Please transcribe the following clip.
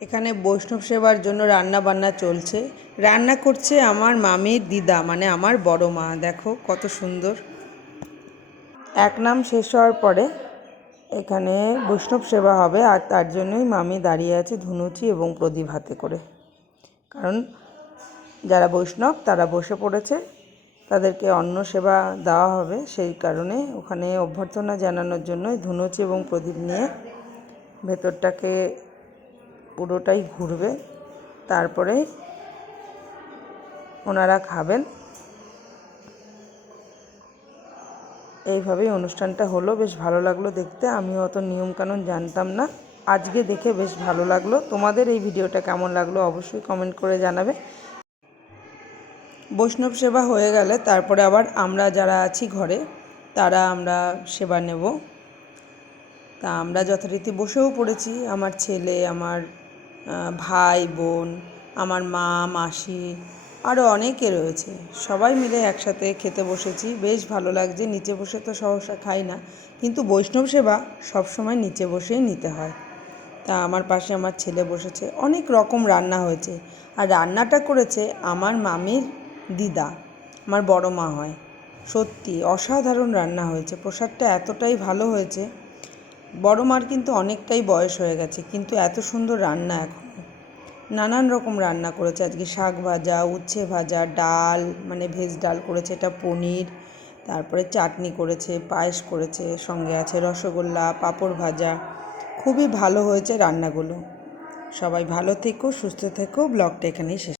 এখানে বৈষ্ণব সেবার জন্য রান্না বান্না চলছে। রান্না করছে আমার মামির দিদা, মানে আমার বড় মা। দেখো কত সুন্দর। এক নাম শেষ হওয়ার পরে এখানে বৈষ্ণব সেবা হবে, আর তার জন্যই মামি দাঁড়িয়ে আছে ধুনুচি এবং প্রদীপ হাতে করে। কারণ যারা বৈষ্ণব তারা বসে পড়েছে, তাদেরকে অন্ন সেবা দেওয়া হবে, সেই কারণে ওখানে অভ্যর্থনা জানানোর জন্যই ধুনুচি এবং প্রদীপ নিয়ে ভেতরটাকে পুরোটাই ঘুরবে, তারপরে ওনারা খাবেন। এইভাবেই অনুষ্ঠানটা হলো। বেশ ভালো লাগলো দেখতে। আমি অত নিয়মকানুন জানতাম না, আজকে দেখে বেশ ভালো লাগলো। তোমাদের এই ভিডিওটা কেমন লাগলো অবশ্যই কমেন্ট করে জানাবে। বৈষ্ণব সেবা হয়ে গেলে তারপরে আবার আমরা যারা আছি ঘরে তারা আমরা সেবা নেব। তা আমরা যথারীতি বসেও পড়েছি। আমার ছেলে, আমার ভাই বোন, আমার মা, মাসি, আরও অনেকে রয়েছে। সবাই মিলে একসাথে খেতে বসেছি। বেশ ভালো লাগছে। নিচে বসে তো সহসা খাই না, কিন্তু বৈষ্ণব সেবা সবসময় নিচে বসেই নিতে হয়। তা আমার পাশে আমার ছেলে বসেছে। অনেক রকম রান্না হয়েছে, আর রান্নাটা করেছে আমার মামির দিদা, আমার বড় মা হয়। সত্যি অসাধারণ রান্না হয়েছে। প্রসাদটা এতটাই ভালো হয়েছে। বড় মার কিন্তু অনেকটাই বয়স হয়ে গেছে, কিন্তু এত সুন্দর রান্না এখনও। নানান রকম রান্না করেছে আজকে। শাক ভাজা, উচ্ছে ভাজা, ডাল, মানে ভেজ ডাল করেছে, এটা পনির, তারপরে চাটনি করেছে, পায়েস করেছে, সঙ্গে আছে রসগোল্লা, পাঁপড় ভাজা। খুবই ভালো হয়েছে রান্নাগুলো। সবাই ভালো থেকো, সুস্থ থেকো। ব্লগটা এখানেই শেষ।